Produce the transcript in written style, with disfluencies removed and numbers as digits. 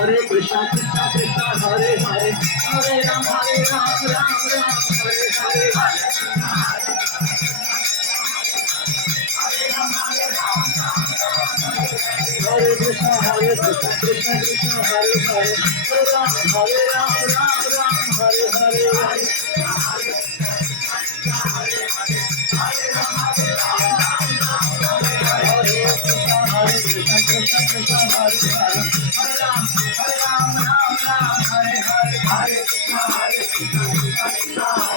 Hare Krishna, Krishna Krishna, Hare Hare, Hare Ram, Ram Ram, Hare Hare. Hare Krishna, Krishna Krishna, Hare Hare, Hare Ram, Ram Ram, Hare Hare. Krishna Krishna Krishna, Hare Hare, Hare Ram, Ram Ram, Hare Hare. Hare Krishna, Krishna Krishna, Hare Hare.